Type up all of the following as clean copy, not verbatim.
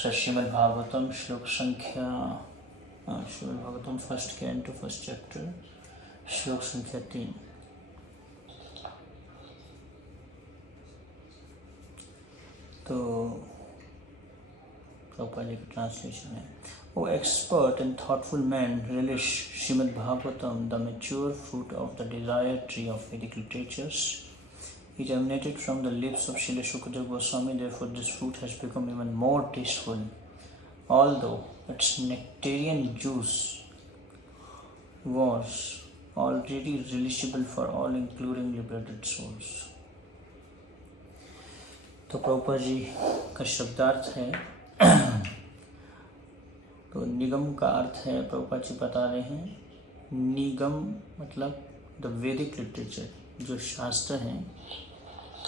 श्रीमद् भागवतम श्लोक संख्या Shrimad Bhagavatam first canto first chapter श्लोक संख्या 3। तो प्रभुपाद जी की ट्रांसलेशन है, O expert and thoughtful man, relish Srimad Bhagavatam, the mature fruit of the desired tree of Vedic literatures. It emanated from the lips of Srila Shukadeva Goswami, therefore this fruit has become even more tasteful, although its nectarian juice was already relishable for all, including liberated souls. तो प्रभुपाद जी का शब्दार्थ है तो निगम का अर्थ है, प्रभुपाद जी बता रहे हैं, निगम मतलब द वैदिक लिटरेचर, जो शास्त्र हैं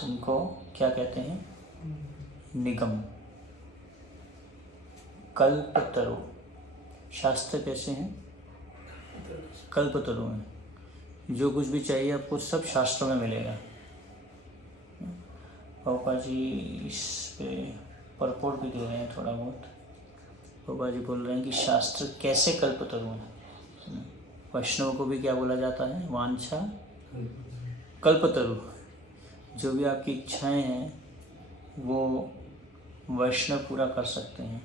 उनको क्या कहते हैं, निगम। कल्पतरु, शास्त्र कैसे हैं, कल्पतरु हैं, जो कुछ भी चाहिए आपको सब शास्त्रों में मिलेगा। प्रभुपाद जी इस पे परपोर्ट भी दे रहे हैं थोड़ा बहुत। प्रभुपाद जी बोल रहे हैं कि शास्त्र कैसे कल्पतरु हैं। वैष्णव को भी क्या बोला जाता है, वांछा कल्पतरु, जो भी आपकी इच्छाएं हैं वो वैष्णव पूरा कर सकते हैं।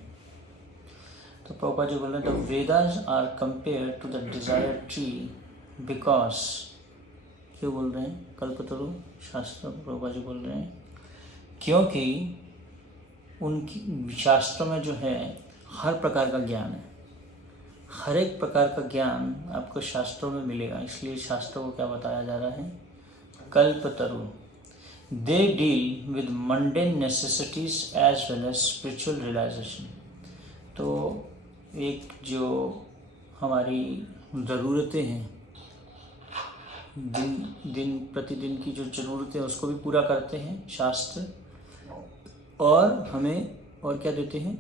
तो प्रभुपाद जी बोल रहे हैं the Vedas are compare to the desired tree because, क्यों बोल रहे हैं कल्पतरु शास्त्र, प्रभुपाद जी बोल रहे हैं क्योंकि उनकी शास्त्रों में जो है हर प्रकार का ज्ञान है, हर एक प्रकार का ज्ञान आपको शास्त्रों में मिलेगा, इसलिए शास्त्रों को क्या बताया जा रहा है, कल्पतरु। They deal with mundane necessities as well as spiritual realization. तो एक जो हमारी ज़रूरतें हैं, दिन प्रतिदिन की जो ज़रूरतें हैं उसको भी पूरा करते हैं शास्त्र, और हमें और क्या देते हैं,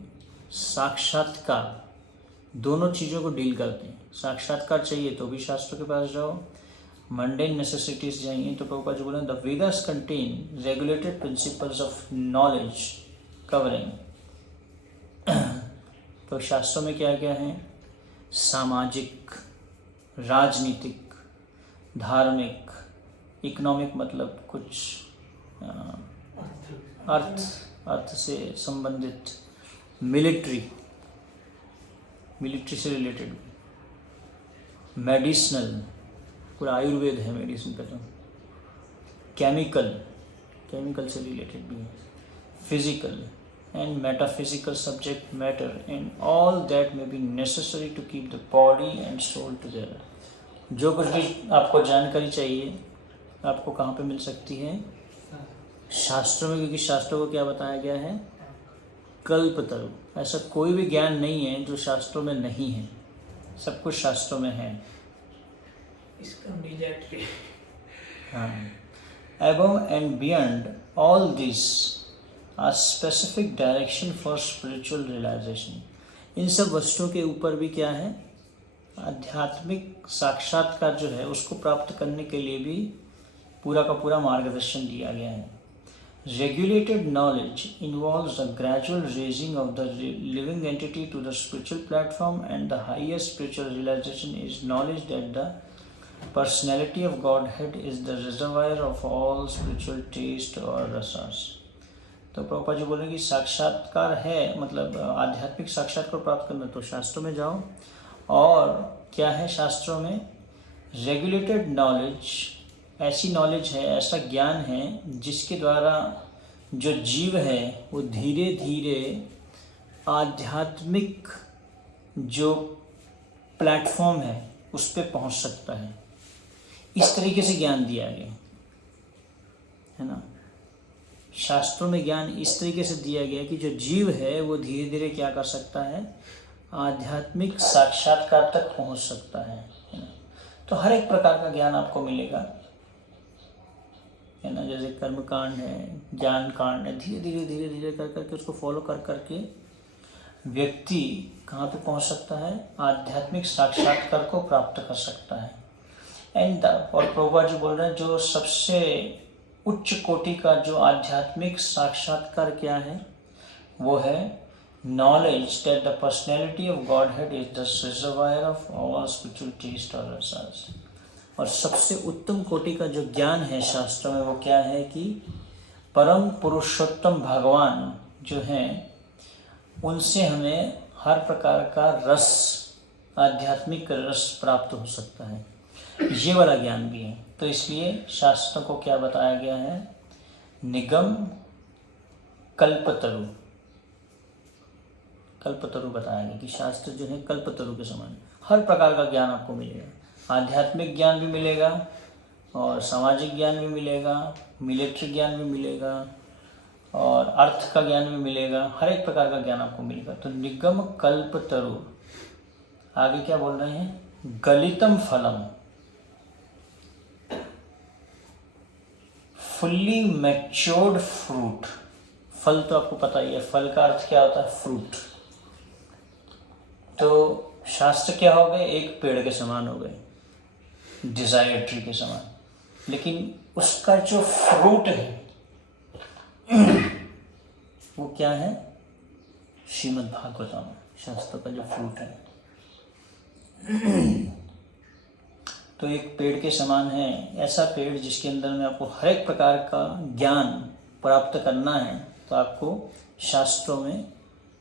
साक्षात्कार, दोनों चीज़ों को डील करते हैं। साक्षात्कार चाहिए तो भी शास्त्र के पास जाओ, मंडेन नेसेसिटीज चाहिए तो प्रभुपाद जी बोले the Vedas contain regulated principles of knowledge covering. तो शास्त्रों में क्या क्या है, सामाजिक, राजनीतिक, धार्मिक, इकोनॉमिक मतलब कुछ अर्थ से संबंधित, मिलिट्री से रिलेटेड, मेडिसिनल, पूरा आयुर्वेद है मेडिसिन का, तो केमिकल से रिलेटेड भी है, physical and metaphysical subject matter and all that may be necessary to keep the body and soul together. जो कुछ भी आपको जानकारी चाहिए आपको कहाँ पे मिल सकती है, शास्त्रों में, क्योंकि शास्त्रों को क्या बताया गया है, कल्पतरु। ऐसा कोई भी ज्ञान नहीं है जो शास्त्रों में नहीं है, सब कुछ शास्त्रों में है। इसका immediately above and beyond all this are specific direction for spiritual realization। इन सब वस्तुओं के ऊपर भी क्या है, आध्यात्मिक साक्षात्कार जो है उसको प्राप्त करने के लिए भी पूरा का पूरा मार्गदर्शन दिया गया है। Regulated knowledge involves the gradual raising of the living entity to the spiritual platform, and the highest spiritual realization is knowledge that the personality of Godhead is the reservoir of all spiritual taste or rasas। तो प्रभुपाद जी बोलेंगे कि साक्षात्कार है, मतलब आध्यात्मिक साक्षात्कार प्राप्त करना तो शास्त्रों में जाओ, और क्या है शास्त्रों में, रेगुलेटेड नॉलेज, ऐसी नॉलेज है, ऐसा ज्ञान है जिसके द्वारा जो जीव है वो धीरे धीरे आध्यात्मिक जो प्लेटफॉर्म है उस पर पहुंच सकता है। इस तरीके से ज्ञान दिया गया है ना, शास्त्रों में ज्ञान इस तरीके से दिया गया कि जो जीव है वो धीरे धीरे क्या कर सकता है, आध्यात्मिक साक्षात्कार तक पहुंच सकता है ना। तो हर एक प्रकार का ज्ञान आपको मिलेगा, है ना, जैसे कर्म कांड है, ज्ञान कांड है, धीरे धीरे कर करके उसको फॉलो कर करके व्यक्ति कहाँ पे पहुँच सकता है, आध्यात्मिक साक्षात्कार को प्राप्त कर सकता है। और प्रभुपाद जी बोल रहे हैं जो सबसे उच्च कोटि का जो आध्यात्मिक साक्षात्कार क्या है, वो है knowledge that the personality of Godhead is the reservoir of all spiritual taste or rasas. और सबसे उत्तम कोटि का जो ज्ञान है शास्त्रों में वो क्या है कि परम पुरुषोत्तम भगवान जो हैं उनसे हमें हर प्रकार का रस, आध्यात्मिक रस प्राप्त हो सकता है, ये वाला ज्ञान भी है। तो इसलिए शास्त्रों को क्या बताया गया है, निगम कल्पतरु, कल्पतरु बताया गया कि शास्त्र जो है कल्पतरु के समान, हर प्रकार का ज्ञान आपको मिलेगा। आध्यात्मिक ज्ञान भी मिलेगा और सामाजिक ज्ञान भी मिलेगा, मिलिट्री ज्ञान भी मिलेगा और अर्थ का ज्ञान भी मिलेगा, हर एक प्रकार का ज्ञान आपको मिलेगा। तो निगम कल्पतरु, आगे क्या बोल रहे हैं, गलितम फलम, फुल्ली मैच्योर्ड फ्रूट। फल तो आपको पता ही है, फल का अर्थ क्या होता है, फ्रूट। तो शास्त्र क्या हो गए, एक पेड़ के समान हो गए, डिजायर ट्री के समान, लेकिन उसका जो फ्रूट है वो क्या है, श्रीमद् भागवतम, शास्त्र का जो फ्रूट है। तो एक पेड़ के समान है, ऐसा पेड़ जिसके अंदर में आपको हर एक प्रकार का ज्ञान प्राप्त करना है तो आपको शास्त्रों में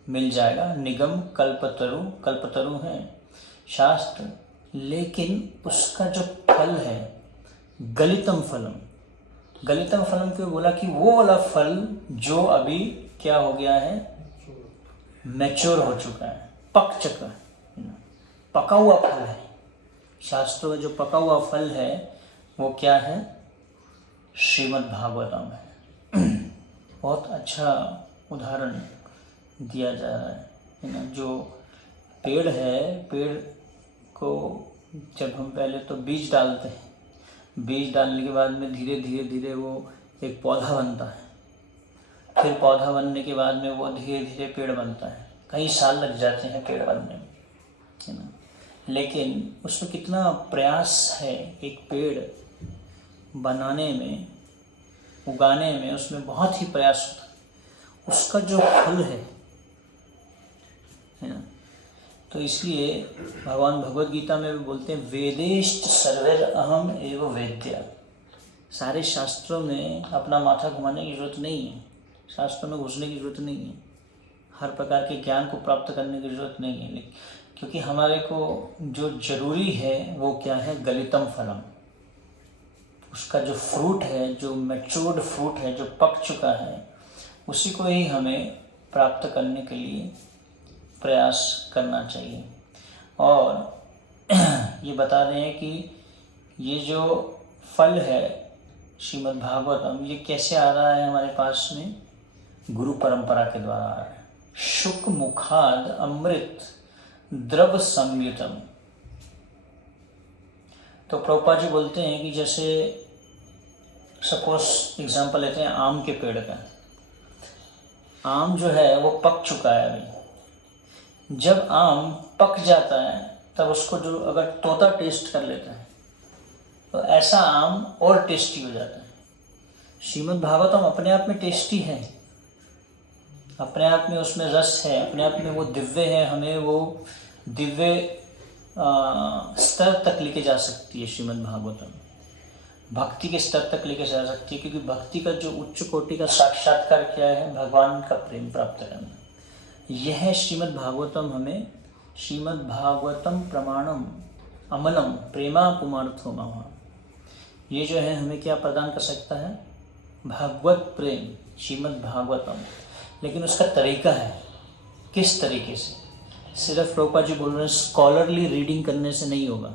मिल जाएगा। निगम कल्पतरु, कल्पतरु है शास्त्र, लेकिन उसका जो फल है गलितम फलम। गलितम फलम क्यों बोला, कि वो वाला फल जो अभी क्या हो गया है, मैच्योर हो चुका है, पक चुका है, पका हुआ फल है। शास्त्रों में जो पका हुआ फल है वो क्या है, श्रीमद् भागवतम है। बहुत अच्छा उदाहरण दिया जा रहा है ना। जो पेड़ है, पेड़ को जब हम पहले तो बीज डालते हैं, बीज डालने के बाद में धीरे धीरे धीरे वो एक पौधा बनता है, फिर पौधा बनने के बाद में वो धीरे धीरे पेड़ बनता है। कई साल लग जाते हैं पेड़ बनने में, है ना, लेकिन उसमें कितना प्रयास है एक पेड़ बनाने में, उगाने में, उसमें बहुत ही प्रयास होता है। उसका जो फल है ना, तो इसलिए भगवान भगवद गीता में भी बोलते हैं, वेदेश्च सर्वैर अहम एव वेद्या। सारे शास्त्रों में अपना माथा घुमाने की जरूरत नहीं है, शास्त्रों में घुसने की जरूरत नहीं है, हर प्रकार के ज्ञान को प्राप्त करने की जरूरत नहीं है, क्योंकि हमारे को जो जरूरी है वो क्या है, गलितम फलम। उसका जो फ्रूट है, जो मैच्योर्ड फ्रूट है, जो पक चुका है, उसी को ही हमें प्राप्त करने के लिए प्रयास करना चाहिए। और ये बता रहे हैं कि ये जो फल है श्रीमद् भागवतम, ये कैसे आ रहा है हमारे पास में, गुरु परंपरा के द्वारा आ रहा है। शुक मुखाद अमृत द्रव संयुतम। तो प्रभुपाद जी बोलते हैं कि जैसे सपोज एग्जांपल लेते हैं आम के पेड़ का। आम जो है वो पक चुका है अभी, जब आम पक जाता है तब उसको जो अगर तोता टेस्ट कर लेता है तो ऐसा आम और टेस्टी हो जाता है। श्रीमद् भागवतम अपने आप में टेस्टी है, अपने आप में उसमें रस है, अपने आप में वो दिव्य है, हमें वो दिव्य स्तर तक लेके जा सकती है। श्रीमद् भागवतम भक्ति के स्तर तक लेके जा सकती है, क्योंकि भक्ति का जो उच्च कोटि का साक्षात्कार क्या है, भगवान का प्रेम प्राप्त करना। यह श्रीमद् भागवतम हमें, श्रीमद् भागवतम प्रमाणम अमलम प्रेमा पुमार्थो महा, ये जो है हमें क्या प्रदान कर सकता है, भगवत प्रेम, श्रीमद् भागवतम। लेकिन उसका तरीका है, किस तरीके से, सिर्फ प्रभुपाद जी बोल रहे हैं स्कॉलरली रीडिंग करने से नहीं होगा।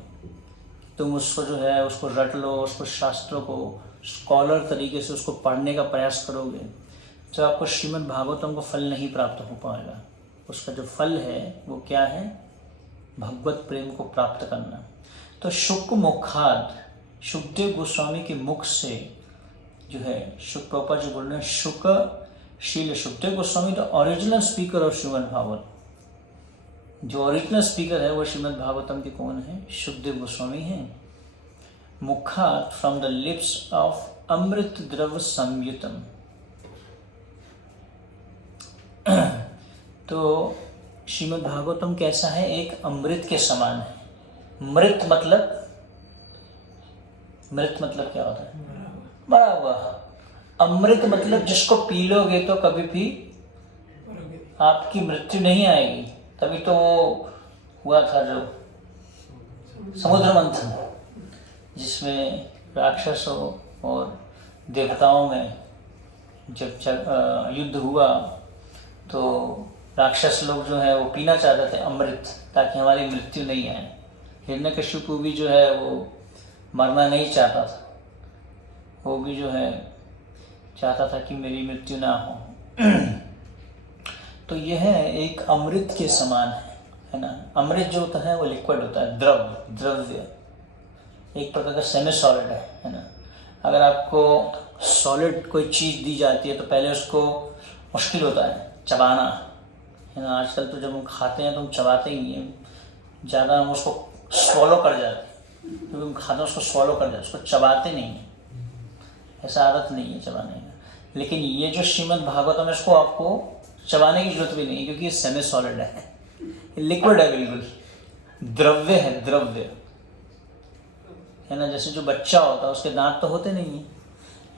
तुम उसको जो है उसको रट लो, उसको शास्त्रों को स्कॉलर तरीके से उसको पढ़ने का प्रयास करोगे तो आपको श्रीमद् भागवतम को फल नहीं प्राप्त हो पाएगा। उसका जो फल है वो क्या है, भगवत प्रेम को प्राप्त करना। तो शुक मुखाद, सुखदेव गोस्वामी के मुख से जो है, शुक प्रभुपाद जी बोल रहे हैं, Shuk Sheel Sukhdev Goswami the original speaker of Shrimad Bhagavat. जो ओरिजिनल स्पीकर है वो श्रीमद् भागवतम के कौन है, सुखदेव गोस्वामी हैं। मुखात फ्रॉम द लिप्स ऑफ अमृत द्रव संयुतम। तो श्रीमद् भागवतम कैसा है? एक अमृत के समान है। मृत मतलब क्या होता है? मरा हुआ। अमृत मतलब जिसको पी लोगे तो कभी भी आपकी मृत्यु नहीं आएगी। तभी तो हुआ था जो समुद्र मंथन, जिसमें राक्षसों और देवताओं में जब युद्ध हुआ तो राक्षस लोग जो है वो पीना चाहते थे अमृत, ताकि हमारी मृत्यु नहीं आए। हिरण्यकशिपु भी जो है वो मरना नहीं चाहता था, वो भी जो है चाहता था कि मेरी मृत्यु ना हो। तो यह एक अमृत के समान है ना। अमृत जो होता है वो लिक्विड होता है, द्रव्य, एक प्रकार का सेमी सॉलिड है ना। अगर आपको सॉलिड कोई चीज़ दी जाती है तो पहले उसको मुश्किल होता है चबाना, है ना। आजकल तो जब हम खाते हैं तो हम चबाते ही नहीं हैं, ज़्यादा हम उसको स्वॉलो कर जाते हैं, क्योंकि हम खाते हैं उसको स्वॉलो कर जाते हैं, उसको चबाते नहीं हैं। ऐसा आदत नहीं है चबाने का। लेकिन ये जो श्रीमद् भागवतम है इसको आपको चबाने की जरूरत भी नहीं है, क्योंकि ये सेमी सॉलिड है, लिक्विड है, बिल्कुल द्रव्य है, द्रव्य है ना। जैसे जो बच्चा होता है उसके दांत तो होते नहीं हैं,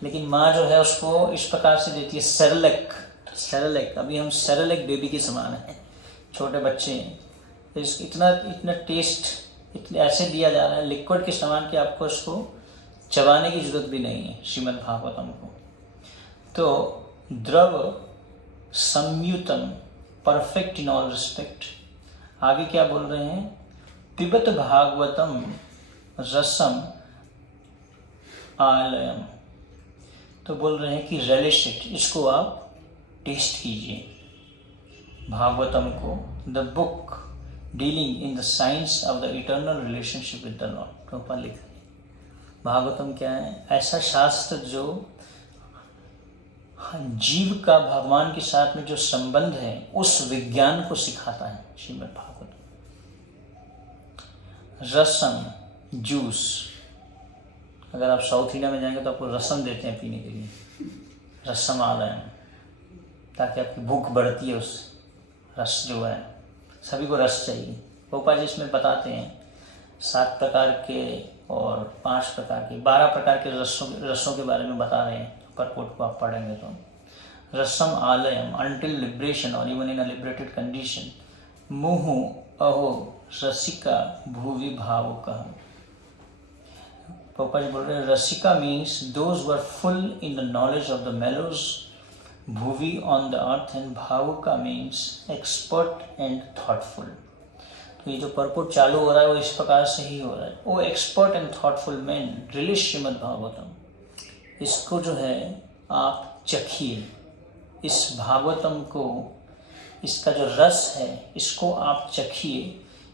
लेकिन माँ जो है उसको इस प्रकार से देती है सेरेलेक। अभी हम सेरेलेक बेबी के समान है, छोटे बच्चे हैं। तो इतना टेस्ट ऐसे दिया जा रहा है लिक्विड के समान कि आपको इसको चबाने की जरूरत भी नहीं है श्रीमद् भागवतम को। तो द्रव संयुतम, परफेक्ट इन ऑल रिस्पेक्ट। आगे क्या बोल रहे हैं? पिबत भागवतम रसम आलयम। तो बोल रहे हैं कि रेलिश इट, इसको आप टेस्ट कीजिए भागवतम को। The book dealing in the science of the eternal relationship with the Lord. तो ऊपर लिखा है भागवतम क्या है? ऐसा शास्त्र जो जीव का भगवान के साथ में जो संबंध है उस विज्ञान को सिखाता है श्रीमद् भागवतम। रसम, जूस। अगर आप साउथ इंडिया में जाएंगे तो आपको रसम देते हैं पीने के लिए, रसम आलयम, ताकि आपकी भूख बढ़ती है उस रस जो है। सभी को रस चाहिए। गोपाल जी इसमें बताते हैं 7 प्रकार के और 5 प्रकार के 12 प्रकार के रसों के बारे में बता रहे हैं। परकोट को आप पढ़ेंगे तो रसम आलयम अंटिल लिबरेशन और even in a liberated condition. मुहु अहो रसिका भुवि भावुकः। गोपाल जी बोल रहे हैं रसिका means those were full in the knowledge of the mellows भुवि ऑन द अर्थ, एंड भावुका मीन्स एक्सपर्ट एंड थॉटफुल। तो ये जो परपोर्ट चालू हो रहा है वो इस प्रकार से ही हो रहा है। O expert and thoughtful man relish Srimad Bhagavatam, इसको जो है आप चखिए, इस भागवतम को, इसका जो रस है इसको आप चखिए,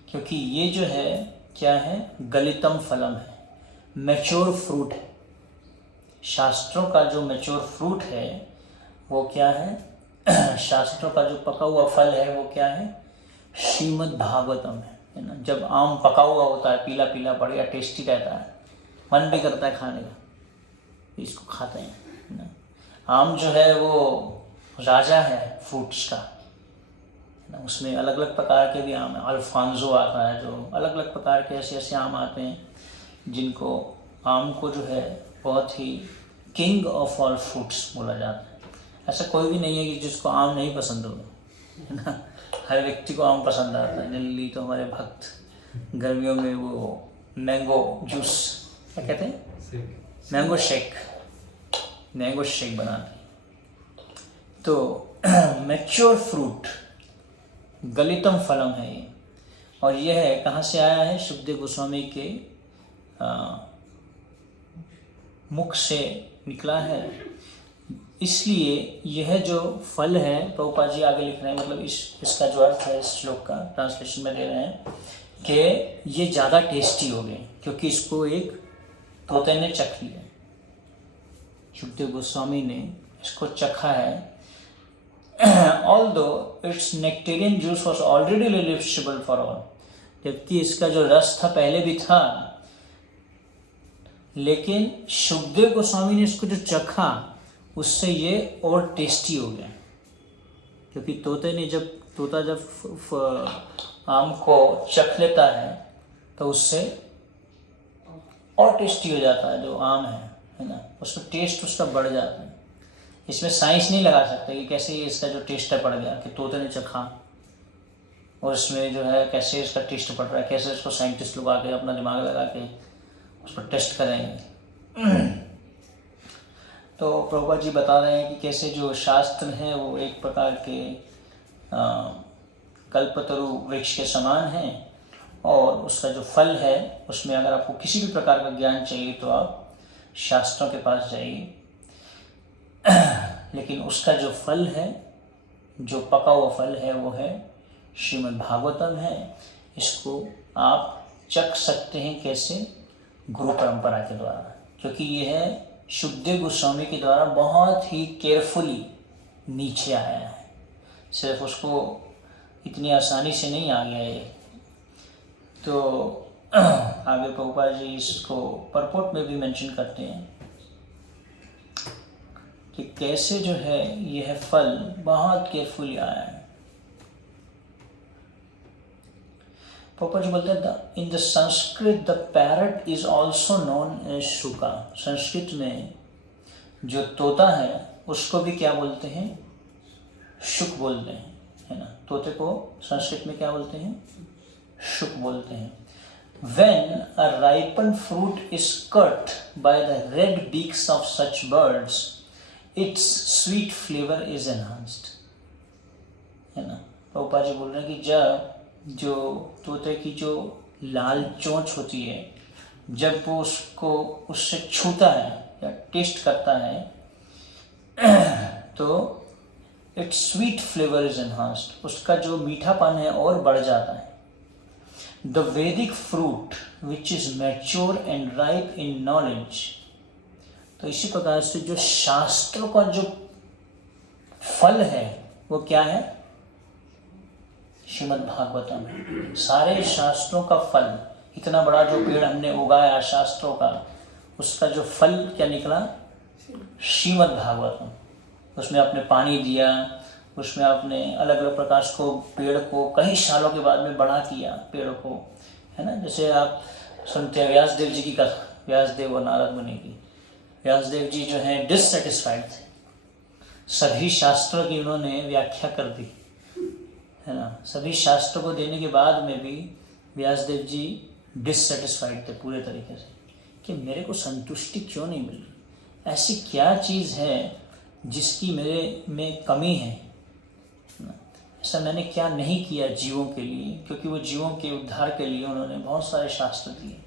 क्योंकि ये जो है क्या है? गलितम फलम है, मैच्योर फ्रूट है। शास्त्रों का जो मैच्योर फ्रूट है वो क्या है? शास्त्रों का जो पका हुआ फल है वो क्या है? श्रीमद् भागवतम है ना। जब आम पका हुआ होता है, पीला पीला बढ़िया टेस्टी रहता है, मन भी करता है खाने का, इसको खाते हैं ना। आम जो है वो राजा है फ्रूट्स का ना। उसमें अलग अलग प्रकार के भी आम है, अल्फांजो आता है, जो अलग अलग प्रकार के ऐसे आम आते हैं जिनको, आम को जो है बहुत ही किंग ऑफ ऑल फ्रूट्स बोला जाता है। ऐसा कोई भी नहीं है कि जिसको आम नहीं पसंद होगा, है ना। हर व्यक्ति को आम पसंद आता है। जनरली तो हमारे भक्त गर्मियों में वो मैंगो जूस, क्या कहते हैं, मैंगो शेक बनाते हैं। तो मैच्योर फ्रूट, गलितम फलम है ये। और यह है कहाँ से आया है? सुखदेव गोस्वामी के मुख से निकला है। इसलिए यह जो फल है, प्रभुपाद जी आगे लिख रहे हैं, मतलब इसका जो अर्थ है, इस श्लोक का ट्रांसलेशन में दे रहे हैं कि ये ज़्यादा टेस्टी हो गए क्योंकि इसको एक तोते ने चख लिया। सुखदेव गोस्वामी ने इसको चखा है। Although its nectarian juice was already relishable for all, जबकि इसका जो रस था पहले भी था, लेकिन सुखदेव गोस्वामी ने इसको जो चखा उससे ये और टेस्टी हो गया, क्योंकि तोते ने जब तोता जब आम को चख लेता है तो उससे और टेस्टी हो जाता है जो आम है ना, उसका टेस्ट उसका बढ़ जाता है। इसमें साइंस नहीं लगा सकते कि कैसे ये इसका जो टेस्ट है बढ़ गया, कि तोते ने चखा और इसमें जो है कैसे इसका टेस्ट बढ़ रहा है, कैसे इसको साइंटिस्ट लोग आके अपना दिमाग लगा के उस पर टेस्ट करेंगे। तो प्रभुपाद जी बता रहे हैं कि कैसे जो शास्त्र हैं वो एक प्रकार के कल्पतरु वृक्ष के समान हैं, और उसका जो फल है उसमें अगर आपको किसी भी प्रकार का ज्ञान चाहिए तो आप शास्त्रों के पास जाइए, लेकिन उसका जो फल है, जो पका हुआ फल है, वो है श्रीमद् भागवतम है। इसको आप चख सकते हैं कैसे? गुरु परंपरा के द्वारा, क्योंकि ये है शुकदेव गोस्वामी के द्वारा बहुत ही केयरफुली नीचे आया है, सिर्फ उसको इतनी आसानी से नहीं आ गया ये। तो आगे प्रभुपाद जी इसको परपोर्ट में भी मेंशन करते हैं कि कैसे जो है यह फल बहुत केयरफुली आया है। प्रभुपाद जी बोलते हैं in the Sanskrit the parrot is also known as Shuka. Sanskrit में जो तोता है उसको भी क्या बोलते हैं? शुक बोलते हैं, है ना। तोते को संस्कृत में क्या बोलते हैं? शुक बोलते हैं। When a ripened fruit is cut by the red beaks of such birds, its sweet flavor is enhanced, है ना। प्रभुपाद जी बोल रहे हैं कि जब जो तोते की जो लाल चोंच होती है, जब वो उसको उससे छूता है या टेस्ट करता है तो it's sweet flavour is enhanced, उसका जो मीठापन है और बढ़ जाता है। द वैदिक fruit which is mature and ripe in knowledge. तो इसी प्रकार से जो शास्त्रों का जो फल है वो क्या है? श्रीमद् भागवतम। सारे शास्त्रों का फल, इतना बड़ा जो पेड़ हमने उगाया शास्त्रों का, उसका जो फल क्या निकला? श्रीमद् भागवतम। उसमें आपने पानी दिया, उसमें आपने अलग अलग प्रकार को पेड़ को कई सालों के बाद में बड़ा किया पेड़ को, है ना। जैसे आप सुनते हैं व्यास देव जी की कथा, व्यास देव और नारद मुनि की। व्यास देव जी जो हैं डिससेटिस्फाइड थे, सभी शास्त्रों की उन्होंने व्याख्या कर दी, है ना। सभी शास्त्रों को देने के बाद में भी व्यास देव जी डिससेटिस्फाइड थे पूरे तरीके से, कि मेरे को संतुष्टि क्यों नहीं मिल रही, ऐसी क्या चीज़ है जिसकी मेरे में कमी है, ऐसा मैंने क्या नहीं किया जीवों के लिए, क्योंकि वो जीवों के उद्धार के लिए उन्होंने बहुत सारे शास्त्र दिए।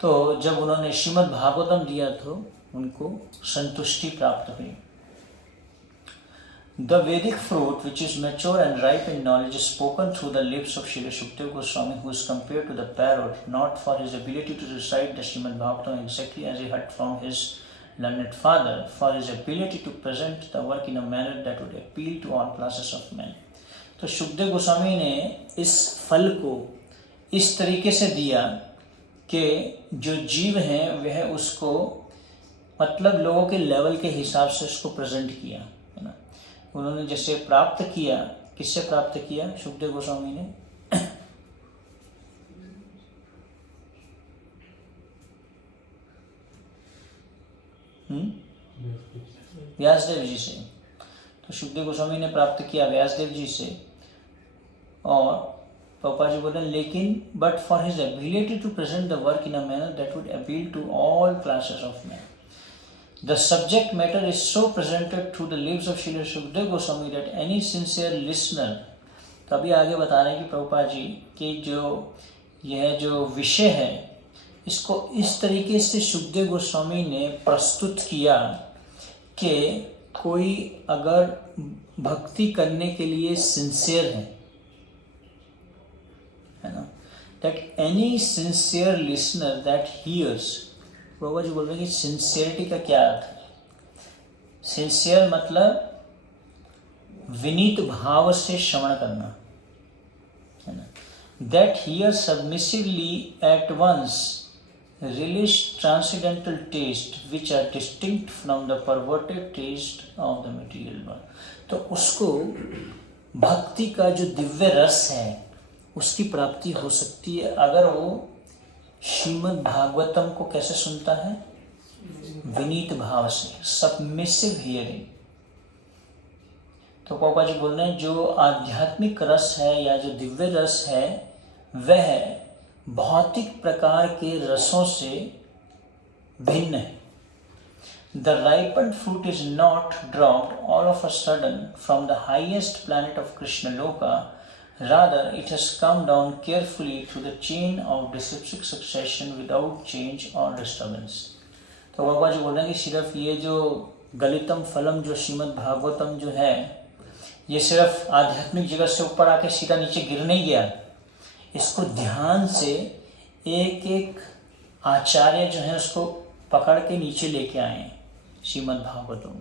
तो जब उन्होंने श्रीमद् भागवतम दिया तो उनको संतुष्टि प्राप्त हुई। The Vedic fruit, which is mature and ripe in knowledge, is spoken through the lips of Srila Shukdev Goswami, who is compared to the parrot, not for his ability to recite the Srimad Bhagavatam exactly as he heard from his learned father, for his ability to present the work in a manner that would appeal to all classes of men. तो शुकदेव गोस्वामी ने इस फल को इस तरीके से दिया कि जो जीव हैं वह उसको मतलब लोगों के लेवल के हिसाब से उसको प्रेजेंट किया, है ना। उन्होंने जैसे प्राप्त किया, किससे प्राप्त किया शुकदेव गोस्वामी ने? व्यासदेव जी से। तो शुकदेव गोस्वामी ने प्राप्त किया व्यासदेव जी से, और प्रभुपाद जी बोले लेकिन but for his ability to present the work in a manner that would appeal to all classes of man, the subject matter is so presented through the lips of Shri Shukdev Goswami that any sincere listener. तो अभी आगे बता रहे हैं कि प्रभुपाद जी कि जो यह जो विषय है इसको इस तरीके से शुकदेव गोस्वामी ने प्रस्तुत किया कि कोई अगर भक्ति करने के लिए सिंसियर है ना, that any sincere listener that hears. बाबा जी बोल रहे हैं कि सिंसियरिटी का क्या अर्थ है? सिंसियर मतलब विनीत भाव से श्रवण करना, है ना। That hear submissively at once relish transcendental taste which are distinct from the perverted taste of the material world। तो उसको भक्ति का जो दिव्य रस है उसकी प्राप्ति हो सकती है अगर वो श्रीमद् भागवतम को कैसे सुनता है, विनीत भाव से, सबमिसिव हियरिंग। तो पापा जी बोल रहे हैं जो आध्यात्मिक रस है या जो दिव्य रस है वह भौतिक प्रकार के रसों से भिन्न है। The ripened fruit is not dropped all of a sudden from the highest planet of Krishna Loka. Rather, it has come down carefully through the chain of disciplic succession without change or disturbance. तो बाबा जी बोल रहे हैं कि सिर्फ ये जो गलितम फलम जो श्रीमद् भागवतम जो है ये सिर्फ आध्यात्मिक जगत से ऊपर आके सीधा नीचे गिर नहीं गया। इसको ध्यान से एक एक आचार्य जो है उसको पकड़ के नीचे लेके आए हैं श्रीमद् भागवतम,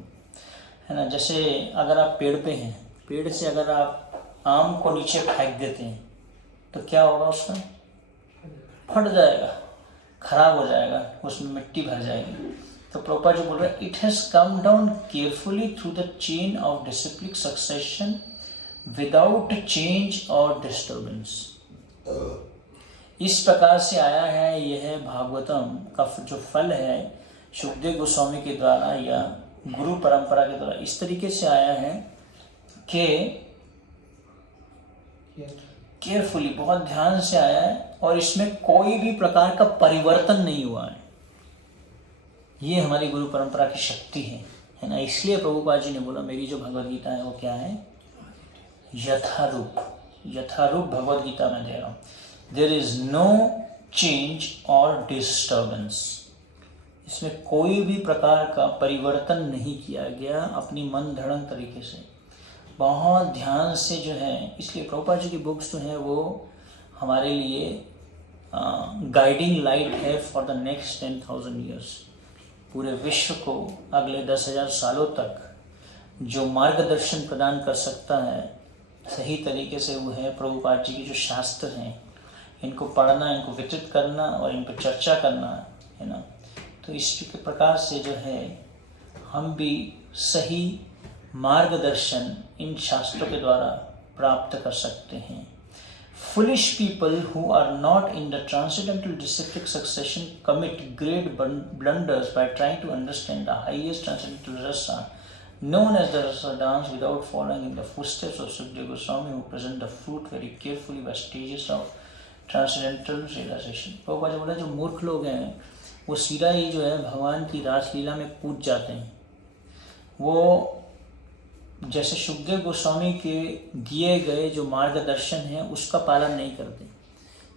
है ना। जैसे अगर आप पेड़ पे हैं, पेड़ से अगर आप आम को नीचे फेंक देते हैं तो क्या होगा, उसमें फट जाएगा, खराब हो जाएगा, उसमें मिट्टी भर जाएगी। तो प्रभुपाद जी बोल रहे हैं it has come down carefully through the chain of disciplic succession without change और डिस्टर्बेंस। इस प्रकार से आया है यह भागवतम का जो फल है शुकदेव गोस्वामी के द्वारा या गुरु परंपरा के द्वारा इस तरीके से आया है कि केयरफुली, बहुत ध्यान से आया है और इसमें कोई भी प्रकार का परिवर्तन नहीं हुआ है। ये हमारी गुरु परंपरा की शक्ति है ना। इसलिए प्रभुपाद जी ने बोला मेरी जो भगवद गीता है वो क्या है, यथारूप भगवद गीता में दे रहा हूँ। देयर इज नो चेंज और डिस्टर्बेंस, इसमें कोई भी प्रकार का परिवर्तन नहीं किया गया अपनी मन धड़ंग तरीके से, बहुत ध्यान से जो है। इसलिए प्रभुपाद जी की बुक्स जो हैं वो हमारे लिए गाइडिंग लाइट है फॉर द नेक्स्ट 10,000 ईयर्स। पूरे विश्व को अगले 10,000 सालों तक जो मार्गदर्शन प्रदान कर सकता है सही तरीके से वो है प्रभुपाद जी के जो शास्त्र हैं। इनको पढ़ना, इनको वितरित करना और इन पर चर्चा करना, है ना। तो इस प्रकार से जो है हम भी सही मार्गदर्शन इन शास्त्रों के द्वारा प्राप्त कर सकते हैं। Foolish people who are not in the transcendental disciplic succession commit great blunders by trying to understand the highest transcendental rasa known as the rasa dance without following in the footsteps of Sukadeva Goswami who present the fruit very carefully by stages of transcendental realization। Prabhupada ji बोला जो मूर्ख लोग हैं वो सीधा ही जो है भगवान की रासलीला में कूद जाते हैं। वो जैसे सुखदेव गोस्वामी के दिए गए जो मार्गदर्शन है उसका पालन नहीं करते।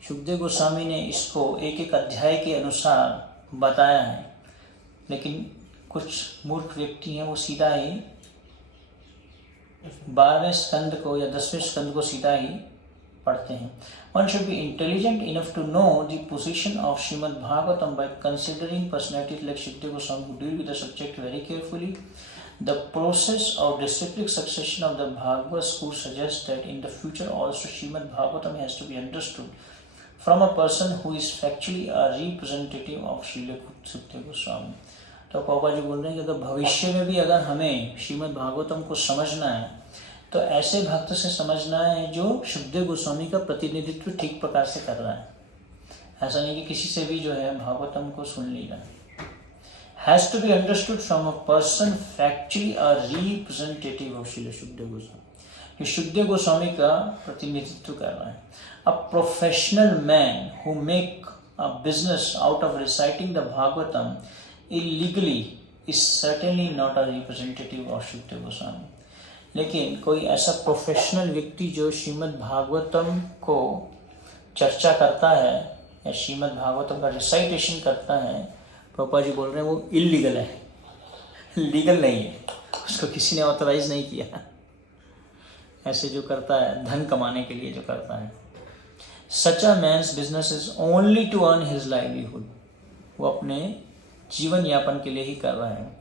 सुखदेव गोस्वामी ने इसको एक एक अध्याय के अनुसार बताया है, लेकिन कुछ मूर्ख व्यक्ति हैं वो सीधा ही 12वें स्कंद को या 10वें स्कंद को सीधा ही पढ़ते हैं। One should be intelligent enough to know the position of Srimad Bhagavatam by considering personalities like Shukadeva Goswami who deal with the subject very carefully. The process of disciplic succession of the Bhagavad school suggests that in the future also Srimad Bhagavatam has to be understood from a person who is factually a representative of Srila Shukadeva Goswami। तो पापा जी बोल रहे हैं कि अगर भविष्य में भी अगर हमें श्रीमद् भागवतम को समझना है तो ऐसे भक्त से समझना है जो शुकदेव गोस्वामी का प्रतिनिधित्व ठीक प्रकार से कर रहा है। ऐसा नहीं कि किसी से भी जो है भागवतम को सुन लेगा। Has to be understood from a person factually a representative of Srila Shukdev Goswami, जो शुकदेव गोस्वामी का प्रतिनिधित्व कर रहा है। A professional man who make a business out of reciting the Bhagavatam illegally is certainly not a representative of Shukdev Goswami। लेकिन कोई ऐसा professional व्यक्ति जो श्रीमद् भागवतम को चर्चा करता है या श्रीमद् भागवतम का रिसाइटेशन करता है, पापा जी बोल रहे हैं वो इलीगल है, लीगल नहीं है, उसको किसी ने ऑथराइज नहीं किया। ऐसे जो करता है धन कमाने के लिए जो करता है, such a man's business is only to earn his livelihood, वो अपने जीवन यापन के लिए ही कर रहा है।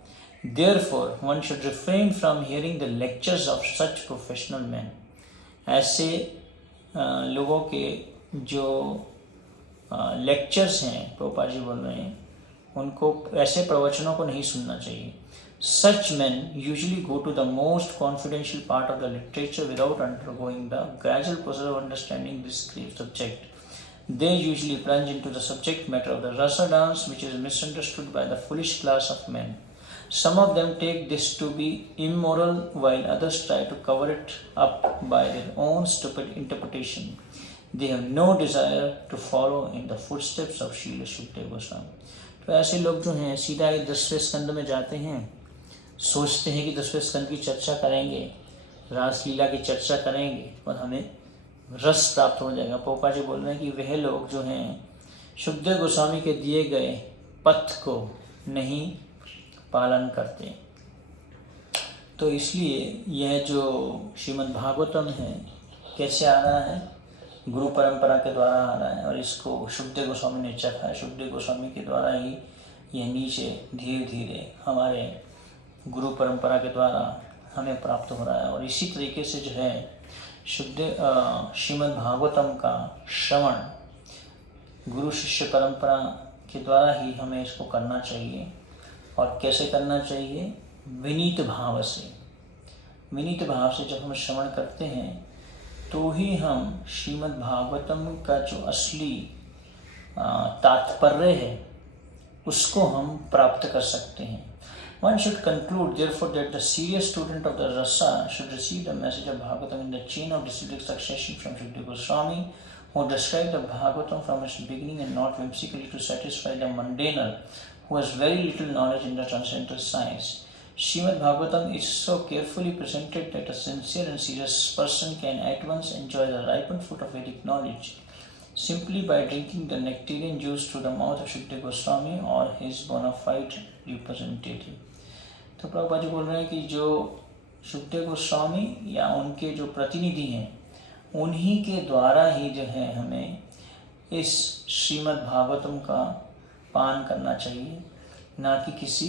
Therefore, one should refrain from hearing the lectures of such professional men। ऐसे लोगों के जो लेक्चर्स हैं प्रभुपाद जी बोल रहे हैं उनको, ऐसे प्रवचनों को नहीं सुनना चाहिए। Such men usually go to the most confidential part of the literature without undergoing the gradual process of understanding this grave subject. They usually plunge into the subject matter of the rasa dance, which is misunderstood by the foolish class of men. Some of them take this to be immoral, while others try to cover it up by their own stupid interpretation. They have no desire to follow in the footsteps of Srila Shukdev Goswami. तो ऐसे लोग जो हैं सीधा 10वें स्कंद में जाते हैं, सोचते हैं कि 10वें स्कंद की चर्चा करेंगे, रासलीला की चर्चा करेंगे और हमें रस प्राप्त हो जाएगा। पोपा जी बोल रहे हैं कि वह लोग जो हैं शुकदेव गोस्वामी के दिए गए पथ को नहीं पालन करते। तो इसलिए यह जो श्रीमद् भागवतम है कैसे आ रहा है, गुरु परंपरा के द्वारा आ रहा है और इसको शुकदेव गोस्वामी ने चखा है। शुकदेव गोस्वामी के द्वारा ही यह नीचे धीरे धीरे हमारे गुरु परंपरा के द्वारा हमें प्राप्त हो रहा है। और इसी तरीके से जो है श्रीमद् भागवतम का श्रवण गुरु शिष्य परंपरा के द्वारा ही हमें इसको करना चाहिए। और कैसे करना चाहिए? विनीत भाव से। विनीत भाव से जब हम श्रवण करते हैं तो ही हम श्रीमद् भागवतम का जो असली तात्पर्य है उसको हम प्राप्त कर सकते हैं। One should conclude therefore that the serious student of the rasa should receive the message of Bhagavatam in the chain of disciplic succession from Shukdev Goswami, who described the Bhagavatam from its beginning and not whimsically to satisfy the mundaner who has very little knowledge in the transcendental science. Srimad Bhagavatam is so carefully presented that a sincere and serious person can at once enjoy the ripened fruit of Vedic knowledge simply by drinking the nectarian juice through the mouth of Shukdev Goswami or his bona fide representative. तो प्रभुपाद जी बोल रहे हैं कि जो शुकदेव गोस्वामी या उनके जो प्रतिनिधि हैं उन्हीं के द्वारा ही जो है हमें इस श्रीमद् भागवतम का पान करना चाहिए, ना कि किसी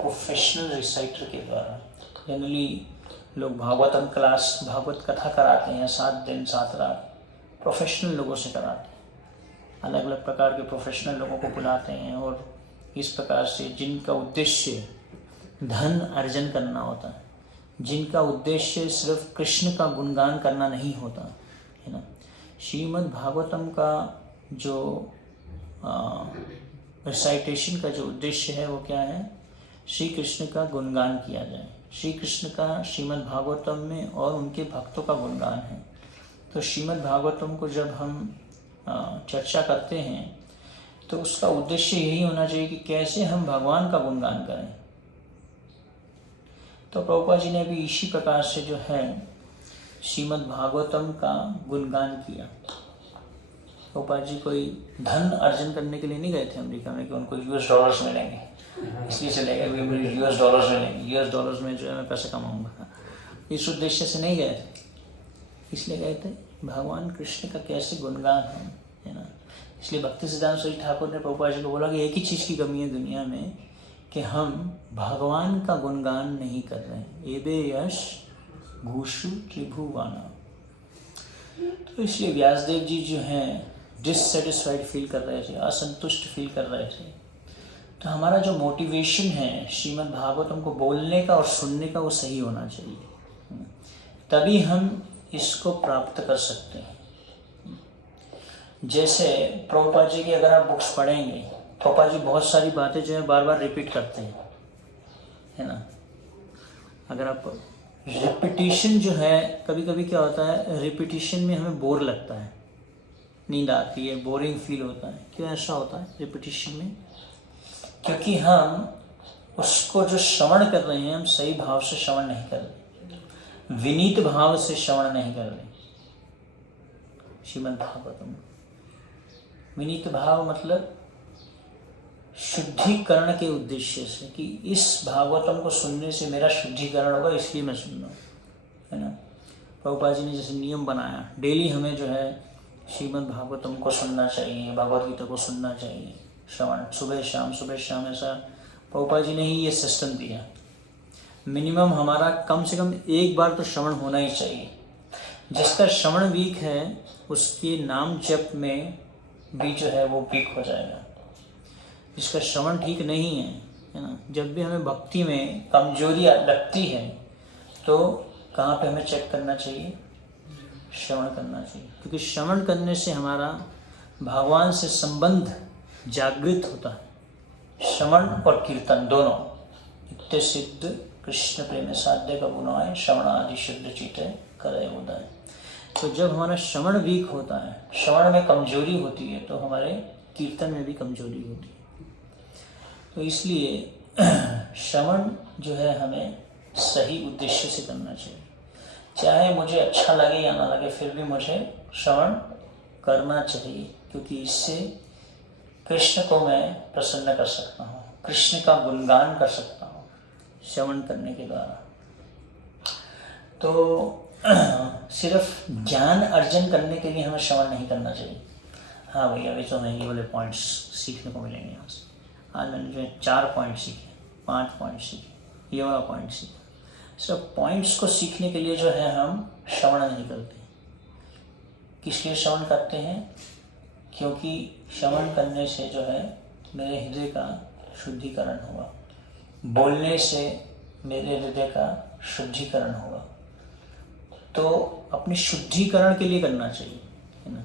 प्रोफेशनल रिसाइटर के द्वारा। जनरली लोग भागवतम क्लास, भागवत कथा कराते हैं 7 दिन 7 रात, प्रोफेशनल लोगों से कराते हैं। अलग अलग प्रकार के प्रोफेशनल लोगों को बुलाते हैं और इस प्रकार से जिनका उद्देश्य धन अर्जन करना होता है, जिनका उद्देश्य सिर्फ कृष्ण का गुणगान करना नहीं होता है ना। श्रीमद् भागवतम का जो रिसाइटेशन का जो उद्देश्य है वो क्या है? श्री कृष्ण का गुणगान किया जाए। श्री कृष्ण का श्रीमद् भागवतम में और उनके भक्तों का गुणगान है। तो श्रीमद् भागवतम को जब हम चर्चा करते हैं तो उसका उद्देश्य यही होना चाहिए कि कैसे हम भगवान का गुणगान करें। तो प्रभुपाद जी ने भी इसी प्रकार से जो है श्रीमद् भागवतम का गुणगान किया। प्रभुपाद जी कोई धन अर्जन करने के लिए नहीं गए थे अमेरिका में कि उनको यूएस डॉलर्स मिलेंगे, इसलिए चले गए मुझे यूएस डॉलर्स मिलेंगे, यूएस डॉलर्स में जो है मैं पैसे कमाऊंगा, इस उद्देश्य से नहीं गए थे। इसलिए गए थे भगवान कृष्ण का कैसे गुणगान हम, है ना। इसलिए भक्ति सिद्धांत श्री ठाकुर ने प्रभुपाद जी को बोला कि एक ही चीज़ की कमी है दुनिया में कि हम भगवान का गुणगान नहीं कर रहे हैं। एबे यश घूषु त्रिभुवाना। तो इसलिए व्यासदेव जी जो हैं डिससेटिस्फाइड फील कर रहे थे, असंतुष्ट फील कर रहे थे। तो हमारा जो मोटिवेशन है श्रीमद् भागवतम को बोलने का और सुनने का वो सही होना चाहिए, तभी हम इसको प्राप्त कर सकते हैं। जैसे प्रभुपाद जी की अगर आप बुक्स पढ़ेंगे, प्रभुपाद जी बहुत सारी बातें जो है बार बार रिपीट करते हैं, है ना। अगर आप रिपीटिशन जो है, कभी कभी क्या होता है रिपीटिशन में हमें बोर लगता है, नींद आती है, बोरिंग फील होता है। क्यों ऐसा होता है रिपीटिशन में? क्योंकि हम उसको जो श्रवण कर रहे हैं हम सही भाव से श्रवण नहीं कर रहे, विनीत भाव से श्रवण नहीं कर रहे। श्रीमद् भागवतम विनीत भाव मतलब शुद्धिकरण के उद्देश्य से कि इस भागवतम को सुनने से मेरा शुद्धिकरण होगा, इसलिए मैं सुन रहा हूँ, है ना। प्रभुपाद जी ने जैसे नियम बनाया, डेली हमें जो है श्रीमद् भागवतम को सुनना चाहिए, भगवद गीता को सुनना चाहिए, श्रवण सुबह शाम, ऐसा प्रभुपाद जी ने ही ये सिस्टम दिया। मिनिमम हमारा कम से कम एक बार तो श्रवण होना ही चाहिए। जिसका श्रवण वीक है उसके नाम जप में भी जो है वो वीक हो जाएगा। जिसका श्रवण ठीक नहीं है ना। जब भी हमें भक्ति में कमजोरी लगती है तो कहाँ पे हमें चेक करना चाहिए? श्रवण करना चाहिए, क्योंकि श्रवण करने से हमारा भगवान से संबंध जागृत होता है। श्रवण और कीर्तन दोनों नित्य सिद्ध कृष्ण प्रेम साध्य का बुनाए श्रवण आदि शुद्ध चीते करे उदय। तो जब हमारा श्रवण वीक होता है, श्रवण में कमजोरी होती है, तो हमारे कीर्तन में भी कमजोरी होती है। तो इसलिए श्रवण जो है हमें सही उद्देश्य से करना चाहिए। चाहे मुझे अच्छा लगे या ना लगे, फिर भी मुझे श्रवण करना चाहिए, क्योंकि इससे कृष्ण को मैं प्रसन्न कर सकता हूँ, कृष्ण का गुणगान कर सकता हूँ श्रवण करने के द्वारा। तो सिर्फ ज्ञान अर्जन करने के लिए हमें श्रवण नहीं करना चाहिए। हाँ भैया, अभी तो मैं ये वाले पॉइंट्स सीखने को मिलेंगे यहाँ से। आज मैंने जो 4 पॉइंट सीखे, 5 पॉइंट सीखे, ये वाला पॉइंट सीखा। सिर्फ पॉइंट्स को सीखने के लिए जो है हम श्रवण नहीं करते। किस लिए श्रवण करते हैं? क्योंकि श्रवण करने से जो है मेरे हृदय का शुद्धिकरण होगा, बोलने से मेरे हृदय का शुद्धिकरण होगा। तो अपनी शुद्धिकरण के लिए करना चाहिए, है ना।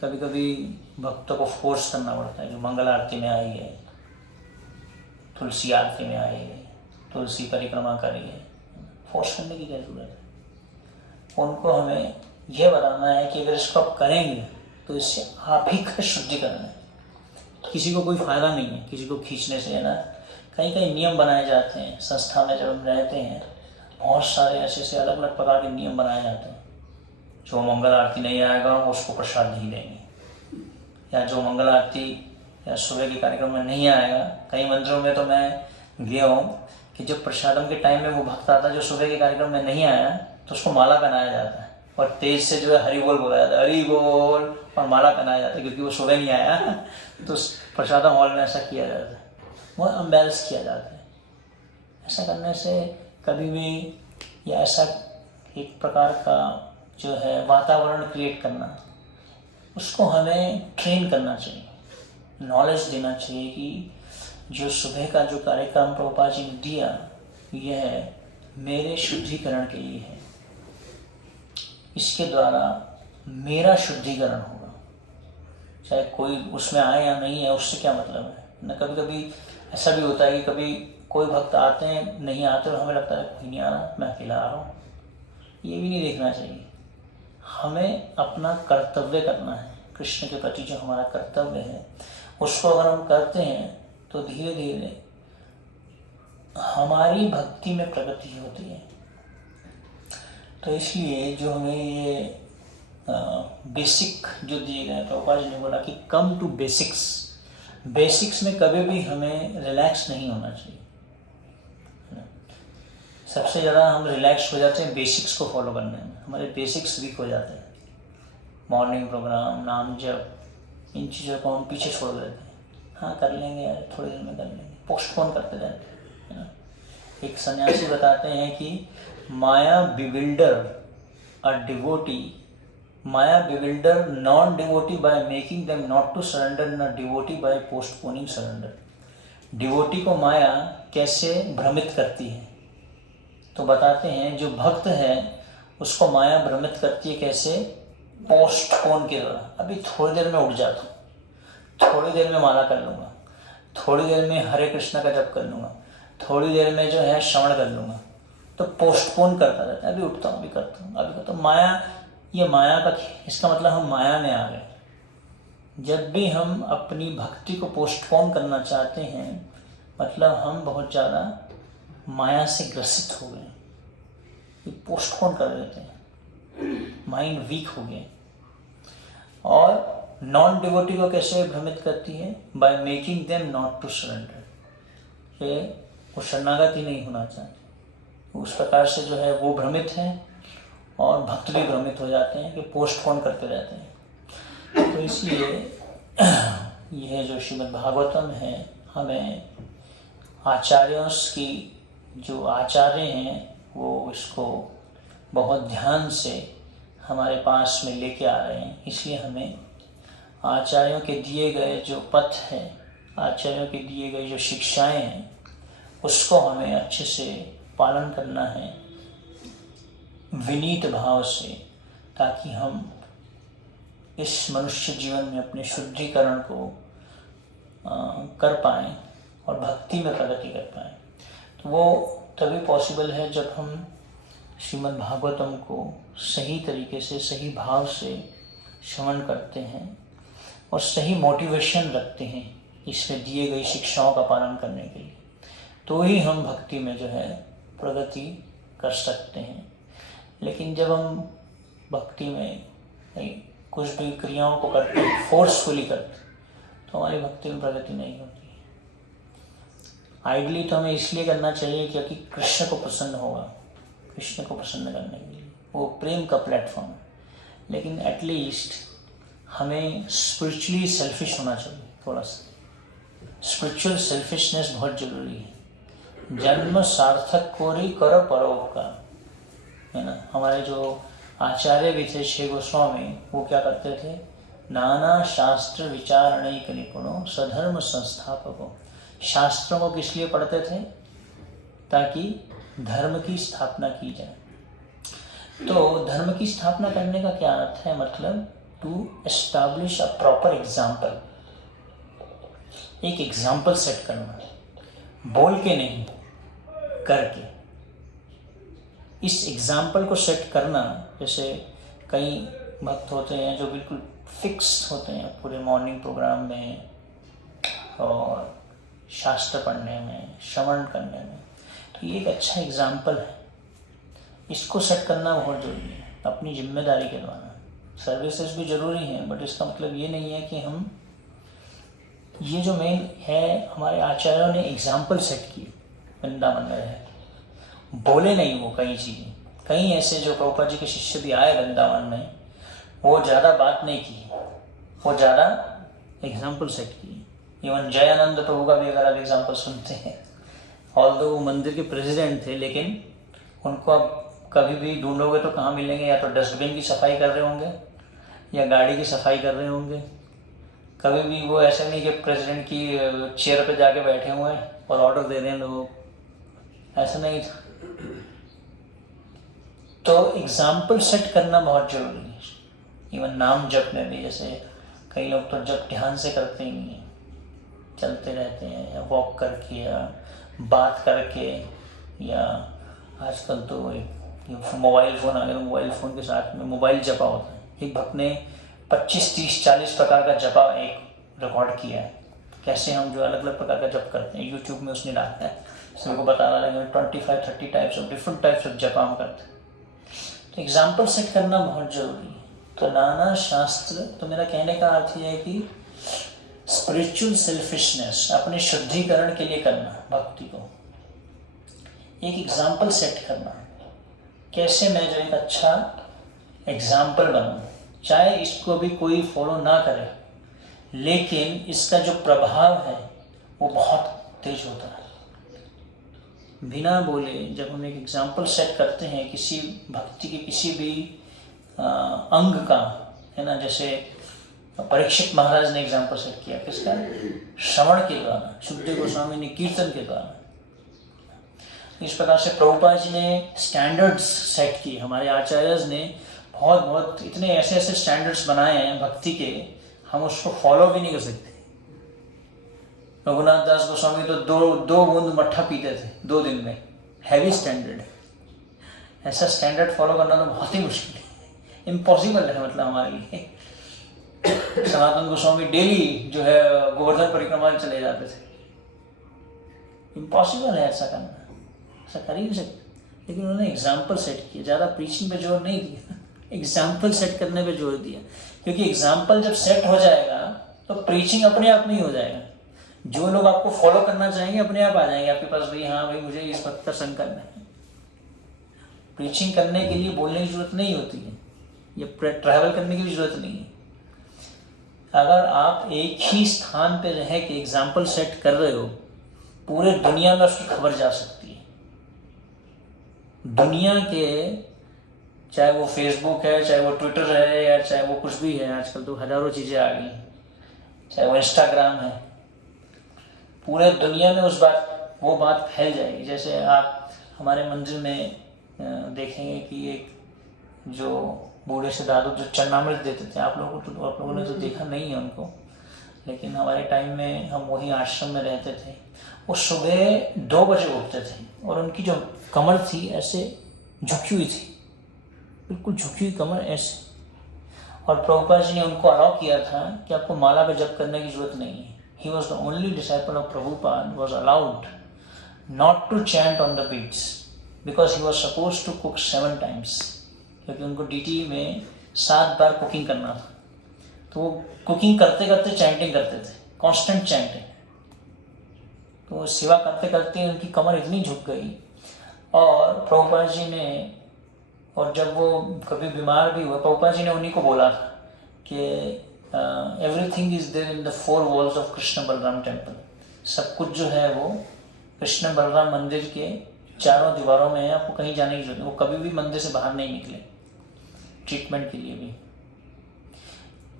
कभी कभी भक्तों को फोर्स करना पड़ता है, जो मंगल आरती में आई है, तुलसी आरती में आई है, तुलसी परिक्रमा करी है, फोर्स करने की क्या जरूरत है? उनको हमें यह बताना है कि अगर इसको आप करेंगे तो इससे आप ही का शुद्धिकरण है। किसी को कोई फायदा नहीं है किसी को खींचने से, है ना। कई कई नियम बनाए जाते हैं संस्था में। जब हम रहते हैं, बहुत सारे ऐसे अलग अलग प्रकार के नियम बनाए जाते हैं। जो मंगल आरती नहीं आएगा उसको प्रसाद नहीं देंगे, या जो मंगल आरती या सुबह के कार्यक्रम में नहीं आएगा। कई मंदिरों में तो मैं गया हूँ कि जब प्रसादम के टाइम में वो भक्त आता जो सुबह के कार्यक्रम में नहीं आया, तो उसको माला पहनाया जाता है और तेज से जो है हरि बोल बोला जाता है, हरि बोल, और माला पहनाया जाता है, क्योंकि वो सुबह नहीं आया। तो प्रसादम हॉल में ऐसा किया जाता है, बहुत एम्बेरस किया जाता है। ऐसा करने से कभी भी, या ऐसा एक प्रकार का जो है वातावरण क्रिएट करना, उसको हमें ट्रेन करना चाहिए, नॉलेज देना चाहिए कि जो सुबह का जो कार्यक्रम प्रभुपाद जी ने दिया, यह मेरे शुद्धिकरण के लिए है। इसके द्वारा मेरा शुद्धिकरण होगा, चाहे कोई उसमें आए या नहीं है, उससे क्या मतलब है ना। कभी कभी ऐसा भी होता है कि कभी कोई भक्त आते हैं, नहीं आते, और हमें लगता है कोई नहीं आ रहा, मैं अकेला आ रहा हूँ। ये भी नहीं देखना चाहिए। हमें अपना कर्तव्य करना है, कृष्ण के प्रति जो हमारा कर्तव्य है उसको अगर हम करते हैं तो धीरे धीरे हमारी भक्ति में प्रगति होती है। तो इसलिए जो हमें ये बेसिक जो दिए गए, प्रभुपाद जी ने बोला कि कम टू बेसिक्स। बेसिक्स में कभी भी हमें रिलैक्स नहीं होना चाहिए। सबसे ज़्यादा हम रिलैक्स हो जाते हैं बेसिक्स को फॉलो करने में, हमारे बेसिक्स वीक हो जाते हैं। मॉर्निंग प्रोग्राम, नाम जप, इन चीज़ों को हम पीछे छोड़ देते हैं। हाँ कर लेंगे यार, थोड़ी देर में कर लेंगे, पोस्टपोन करते रहते हैं, है ना। एक सन्यासी बताते हैं कि maya bewilder a devotee, maya bewilder non devotee by making them not to surrender, न devotee by postponing surrender. Devotee को माया कैसे भ्रमित करती है, तो बताते हैं जो भक्त है उसको माया भ्रमित करती है कैसे? पोस्टपोन के द्वारा। अभी थोड़ी देर में उठ जाता हूँ, थोड़ी देर में माला कर लूँगा, थोड़ी देर में हरे कृष्णा का जप कर लूँगा, थोड़ी देर में जो है श्रवण कर लूँगा। तो पोस्टपोन करता रहता है, अभी उठता हूँ, अभी करता हूँ, अभी करता हूँ। माया, ये माया का, इसका मतलब हम माया में आ गए। जब भी हम अपनी भक्ति को पोस्टपोन करना चाहते हैं, मतलब हम बहुत ज़्यादा माया से ग्रसित हो गए, ये पोस्टपोन कर देते हैं, माइंड वीक हो गए। और नॉन डिवोटी को कैसे भ्रमित करती है? By making them not to surrender, ये वो शरणागति नहीं होना चाहते। उस प्रकार से जो है वो भ्रमित है, और भक्त भी भ्रमित हो जाते हैं कि पोस्टपोन करते रहते हैं। तो इसलिए यह जो श्रीमद् भागवतम है, हमें आचार्यों की, जो आचार्य हैं वो इसको बहुत ध्यान से हमारे पास में लेके आ रहे हैं। इसलिए हमें आचार्यों के दिए गए जो पथ है, आचार्यों के दिए गए जो शिक्षाएं हैं, उसको हमें अच्छे से पालन करना है विनीत भाव से, ताकि हम इस मनुष्य जीवन में अपने शुद्धिकरण को कर पाएँ और भक्ति में प्रगति कर पाएँ। तो वो तभी पॉसिबल है जब हम श्रीमद् भागवतम को सही तरीके से, सही भाव से श्रवण करते हैं और सही मोटिवेशन रखते हैं इसमें दिए गई शिक्षाओं का पालन करने के लिए, तो ही हम भक्ति में जो है प्रगति कर सकते हैं। लेकिन जब हम भक्ति में कुछ भी क्रियाओं को करते हैं, फोर्सफुली करते, तो हमारी भक्ति में प्रगति नहीं होती है। आइडली तो हमें इसलिए करना चाहिए क्योंकि कृष्ण को प्रसन्न होगा, कृष्ण को प्रसन्न करने के लिए, वो प्रेम का प्लेटफॉर्म है। लेकिन एटलीस्ट हमें स्पिरिचुअली सेल्फिश होना चाहिए थोड़ा सा। स्पिरिचुअल सेल्फिशनेस बहुत जरूरी है। जन्म सार्थक कोरी कर परोपकार, है ना। हमारे जो आचार्य भी थे 6 गोस्वामी, वो क्या करते थे, नाना शास्त्र विचारणैक निपुणों सधर्म संस्थापकों। शास्त्रों को किस लिए पढ़ते थे, ताकि धर्म की स्थापना की जाए। तो धर्म की स्थापना करने का क्या अर्थ है, मतलब to establish a proper example, एक एग्जाम्पल सेट करना, बोल के नहीं करके। इस एग्जाम्पल को सेट करना, जैसे कई भक्त होते हैं जो बिल्कुल फिक्स होते हैं पूरे मॉर्निंग प्रोग्राम में और शास्त्र पढ़ने में, श्रवण करने में, तो ये एक अच्छा एग्जाम्पल है। इसको सेट करना बहुत ज़रूरी है अपनी जिम्मेदारी के द्वारा। सर्विसेज भी ज़रूरी हैं, बट इसका मतलब ये नहीं है कि हम, ये जो मेन है, हमारे आचार्यों ने एग्जाम्पल सेट किए वृंदावन में है, बोले नहीं वो कई चीज़ें। कई ऐसे जो प्रभुपाद जी के शिष्य भी आए वृंदावन में, वो ज़्यादा बात नहीं की, वो ज़्यादा एग्जाम्पल सेट किए। इवन जयानंद प्रभु का भी अगर आप एग्जाम्पल सुनते हैं, ऑल्दो वो मंदिर के प्रेसिडेंट थे, लेकिन उनको अब कभी भी ढूंढोगे तो कहाँ मिलेंगे, या तो डस्टबिन की सफाई कर रहे होंगे या गाड़ी की सफाई कर रहे होंगे। कभी भी वो ऐसा नहीं कि प्रेसिडेंट की चेयर पे जाके बैठे हुए हैं और ऑर्डर दे रहे हैं लोग, ऐसा नहीं था। तो एग्जाम्पल सेट करना बहुत जरूरी है। इवन नाम जप में भी, जैसे कई लोग तो जप ध्यान से करते ही नहीं, चलते रहते हैं या वॉक करके या बात करके, या आजकल तो एक मोबाइल फ़ोन आ गया, मोबाइल फ़ोन के साथ में मोबाइल जपा होता है। एक भक्त ने 25, 30, 40 प्रकार का जपा एक रिकॉर्ड किया है, कैसे हम जो अलग अलग प्रकार का जप करते हैं। यूट्यूब में उसने डाला है, उसमें को बताना लगे 25-30 types of different types of जप हम करते हैं। तो एग्जाम्पल सेट करना बहुत जरूरी है। तो नाना शास्त्र, तो मेरा कहने का अर्थ ये है कि स्पिरिचुअल सेल्फिशनेस, अपने शुद्धिकरण के लिए करना भक्ति को, एक एग्जाम्पल सेट करना, कैसे मैं जो एक अच्छा एग्जाम्पल बनूं। चाहे इसको भी कोई फॉलो ना करे, लेकिन इसका जो प्रभाव है वो बहुत तेज होता है। बिना बोले जब हम एक एग्जाम्पल सेट करते हैं किसी भक्ति के किसी भी अंग का, है ना, जैसे परीक्षित महाराज ने एग्जाम्पल सेट किया किसका, श्रवण के द्वारा, शुद्धदेव गोस्वामी ने कीर्तन के द्वारा। इस प्रकार से प्रभुपाद जी ने स्टैंडर्ड्स सेट किए, हमारे आचार्यज ने बहुत इतने ऐसे ऐसे स्टैंडर्ड्स बनाए हैं भक्ति के, हम उसको फॉलो भी नहीं कर सकते। रघुनाथ दास गोस्वामी तो दो बूंद मट्ठा पीते थे 2 दिन में, हैवी स्टैंडर्ड। ऐसा स्टैंडर्ड फॉलो करना तो बहुत ही मुश्किल है, इम्पॉसिबल है मतलब हमारे लिए। सनातन गोस्वामी डेली जो है गोवर्धन परिक्रमा चले जाते थे, इम्पॉसिबल है ऐसा करना, ऐसा कर ही नहीं सकते। लेकिन उन्होंने एग्जाम्पल सेट किया, ज़्यादा प्रीचिंग पे जोर नहीं दिया, एग्जाम्पल सेट करने पे जोर दिया। क्योंकि एग्जाम्पल जब सेट हो जाएगा तो प्रीचिंग अपने आप नहीं हो जाएगा। जो लोग आपको फॉलो करना चाहेंगे अपने आप आ जाएंगे आपके पास, भाई हाँ भाई मुझे इस भक्त का संग करना है। प्रीचिंग करने के लिए बोलने की जरूरत नहीं होती है, या ट्रैवल करने की भी जरूरत नहीं है। अगर आप एक ही स्थान पे रह के एग्जाम्पल सेट कर रहे हो, पूरे दुनिया में उसकी खबर जा सकती है। दुनिया के, चाहे वो फेसबुक है, चाहे वो ट्विटर है, या चाहे वो कुछ भी है, आजकल तो हजारों चीज़ें आ गई, चाहे वो इंस्टाग्राम है, पूरे दुनिया में उस बात वो बात फैल जाएगी। जैसे आप हमारे मंदिर में देखेंगे कि एक जो बूढ़े से दादू जो चरणामृत देते थे, आप लोगों ने तो देखा नहीं है उनको, लेकिन हमारे टाइम में हम वही आश्रम में रहते थे। वो सुबह 2 बजे उठते थे और उनकी जो कमर थी ऐसे झुकी हुई थी, बिल्कुल झुकी हुई कमर ऐसे। और प्रभुपाद जी ने उनको अलाउ किया था कि आपको माला पे जप करने की जरूरत नहीं है। He was the only disciple of Prabhupada was allowed not to chant on the beats because he was suppose to cook 7 times, क्योंकि उनको ड्यूटी में 7 बार कुकिंग करना था। तो वो कुकिंग करते करते चैंटिंग करते थे, कांस्टेंट चैंटिंग। तो सेवा करते करते उनकी कमर इतनी झुक गई और प्रभुपाद जी ने, और जब वो कभी बीमार भी हुआ, प्रभुपाद जी ने उन्हीं को बोला था कि everything is there in the 4 walls of Krishna Balaram temple. सब कुछ जो है वो कृष्ण बलराम मंदिर के 4 दीवारों में है, आपको कहीं जाने की जरूरत नहीं। वो कभी भी मंदिर से बाहर नहीं निकले ट्रीटमेंट के लिए भी।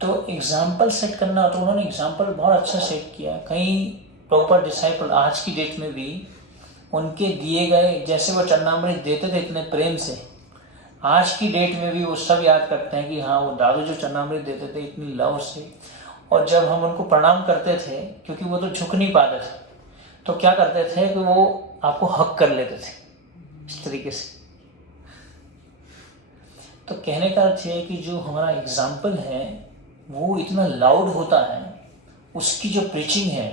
तो एग्जाम्पल सेट करना, तो उन्होंने एग्जाम्पल बहुत अच्छा सेट किया। कई प्रॉपर डिसाइपल आज की डेट में भी उनके दिए गए, जैसे वो चरणामृत देते थे इतने प्रेम से, आज की डेट में भी वो सब याद करते हैं कि हाँ वो दादू जो चरणामृत देते थे इतनी लव से। और जब हम उनको प्रणाम करते थे, क्योंकि वो तो झुक नहीं पाते थे, तो क्या करते थे कि वो आपको हक कर लेते थे इस तरीके से। तो कहने का अर्थ है कि जो हमारा एग्जाम्पल है वो इतना लाउड होता है, उसकी जो प्रीचिंग है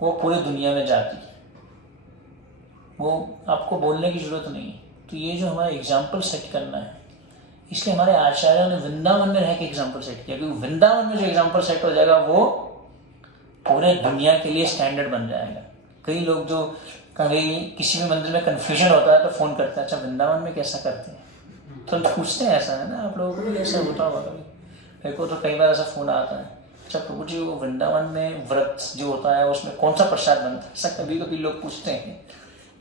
वो पूरे दुनिया में जाती है, वो आपको बोलने की जरूरत नहीं है। तो ये जो हमारा एग्जाम्पल सेट करना है, इसलिए हमारे आचार्यों ने वृंदावन में रह के एग्जाम्पल सेट किया, क्योंकि वृंदावन में जो एग्जाम्पल सेट हो जाएगा वो पूरे दुनिया के लिए स्टैंडर्ड बन जाएगा। कई लोग जो कभी किसी भी मंदिर में कन्फ्यूजन होता है तो फ़ोन करते हैं, अच्छा वृंदावन में कैसा करते हैं, तो पूछते हैं। ऐसा है ना, आप लोगों को भी ऐसा होता होगा कभी। मेरे को तो कई बार ऐसा फ़ोन आता है, अच्छा प्रभु जी वो वृंदावन में व्रत जो होता है उसमें कौन सा प्रसाद बनता है, ऐसा कभी कभी लोग पूछते हैं।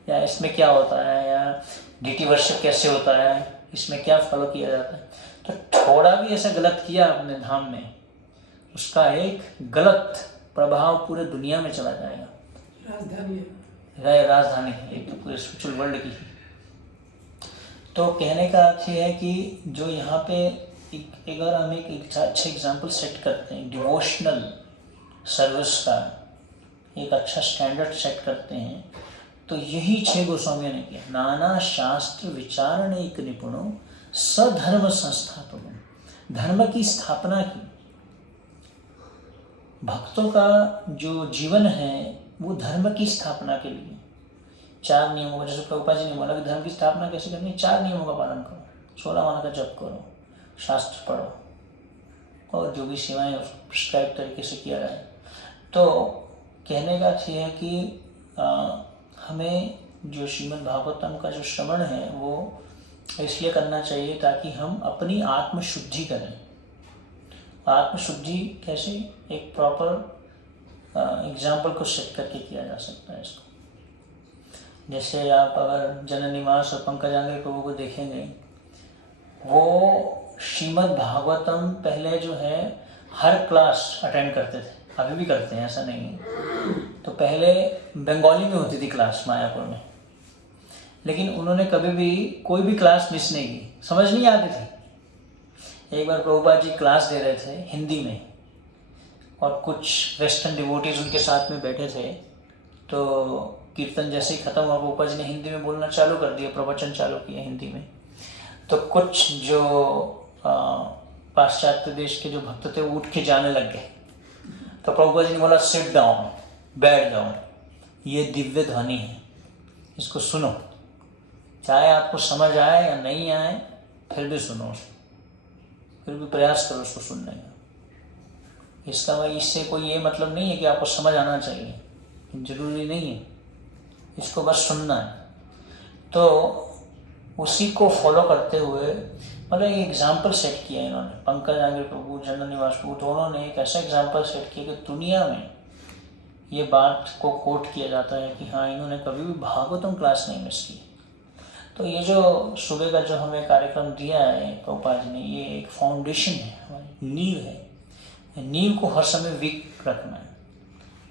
या इसमें क्या होता है, या डीटी वर्षिप कैसे होता है, इसमें क्या फॉलो किया जाता है। तो थोड़ा भी ऐसा गलत किया अपने धाम में, उसका एक गलत प्रभाव पूरे दुनिया में चला जाएगा। राजधानी है एक तो पूरे स्पिरिचुअल वर्ल्ड की। तो कहने का अर्थ ये है कि जो यहाँ पे अगर हम एक अच्छे एग्जाम्पल सेट करते हैं, डिवोशनल सर्विस का एक अच्छा स्टैंडर्ड सेट करते हैं, तो यही 6 गोस्वामियों ने किया। नाना शास्त्र विचारण एक निपुणो सधर्म संस्थापक, धर्म की स्थापना की। भक्तों का जो जीवन है वो धर्म की स्थापना के लिए 4 नियमों का, जैसे प्रभुपाद जी ने बोला कि धर्म की स्थापना कैसे करनी, 4 नियमों का पालन करो, 16 माला का जप करो, शास्त्र पढ़ो और जो भी सेवाएं प्रिस्क्राइब तरीके से किया जाए। तो कहने का ये है कि हमें जो श्रीमद् भागवतम का जो श्रवण है वो इसलिए करना चाहिए ताकि हम अपनी आत्मशुद्धि करें। आत्मशुद्धि कैसे, एक प्रॉपर एग्जाम्पल को सेट करके किया जा सकता है इसको। जैसे आप अगर जननिवास और पंकजांगी प्रभु को देखेंगे, वो श्रीमद् भागवतम पहले जो है हर क्लास अटेंड करते थे, अभी भी करते हैं, ऐसा नहीं है। तो पहले बंगाली में होती थी क्लास मायापुर में, लेकिन उन्होंने कभी भी कोई भी क्लास मिस नहीं की, समझ नहीं आती थी। एक बार प्रभुपाद जी क्लास दे रहे थे हिंदी में और कुछ वेस्टर्न डिवोटीज उनके साथ में बैठे थे। तो कीर्तन जैसे ही खत्म हुआ, प्रभुपाद जी ने हिंदी में बोलना चालू कर दिया, प्रवचन चालू किया हिंदी में। तो कुछ जो पाश्चात्य देश के जो भक्त थे वो उठ के जाने लग गए। तो प्रभुपाद जी ने बोला सिट डाउन, बैठ जाओ, ये दिव्य ध्वनि है, इसको सुनो, चाहे आपको समझ आए या नहीं आए फिर भी सुनो, फिर भी प्रयास करो उसको सुनने का। इसका इससे कोई ये मतलब नहीं है कि आपको समझ आना चाहिए, जरूरी नहीं है, इसको बस सुनना है। तो उसी को फॉलो करते हुए मतलब एक एग्जाम्पल सेट किया इन्होंने, पंकजांगी प्रभु, जननिवास प्रभु दोनों ने एक ऐसा एग्जाम्पल सेट किया कि दुनिया में ये बात को कोट किया जाता है कि हाँ इन्होंने कभी भी भागवतम क्लास नहीं मिस की। तो ये जो सुबह का जो हमें कार्यक्रम दिया है प्रभुपाद जी ने, ये एक फाउंडेशन है, हमारी नींव है। नींव को हर समय वीक रखना है,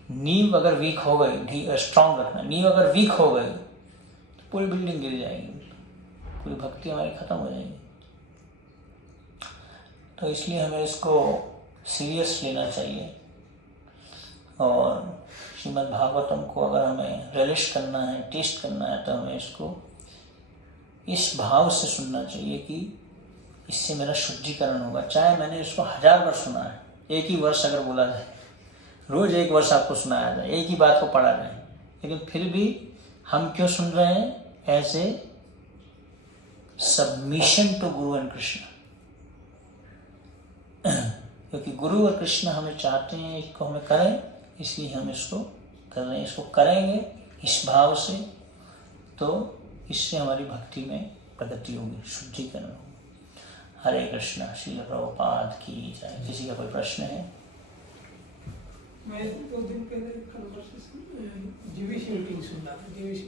नींव अगर वीक हो गई, स्ट्रांग रखना, नींव अगर वीक हो गई तो पूरी बिल्डिंग गिर जाएगी, पूरी भक्ति हमारी खत्म हो जाएगी। तो इसलिए हमें इसको सीरियस लेना चाहिए, और श्रीमद् भागवतम को अगर हमें रिलिश करना है, टेस्ट करना है, तो हमें इसको इस भाव से सुनना चाहिए कि इससे मेरा शुद्धिकरण होगा। चाहे मैंने इसको 1000 बार सुना है, एक ही वर्ष अगर बोला जाए, रोज एक वर्ष आपको सुनाया जाए, एक ही बात को पढ़ा जाए, लेकिन फिर भी हम क्यों सुन रहे हैं? As a submission to Guru and Krishna, क्योंकि गुरु और कृष्ण हमें चाहते हैं इसको हमें करें, इसलिए हम इसको कर रहे हैं। इसको करेंगे इस भाव से, तो इससे हमारी भक्ति में प्रगति होगी, शुद्धिकरण होगी। हरे कृष्णा। श्रील प्रभुपाद की जय। किसी का कोई प्रश्न है? मैं 2 दिन पहले कन्वर्सेशन जीवीसी मीटिंग सुन रहा था, जीवीसी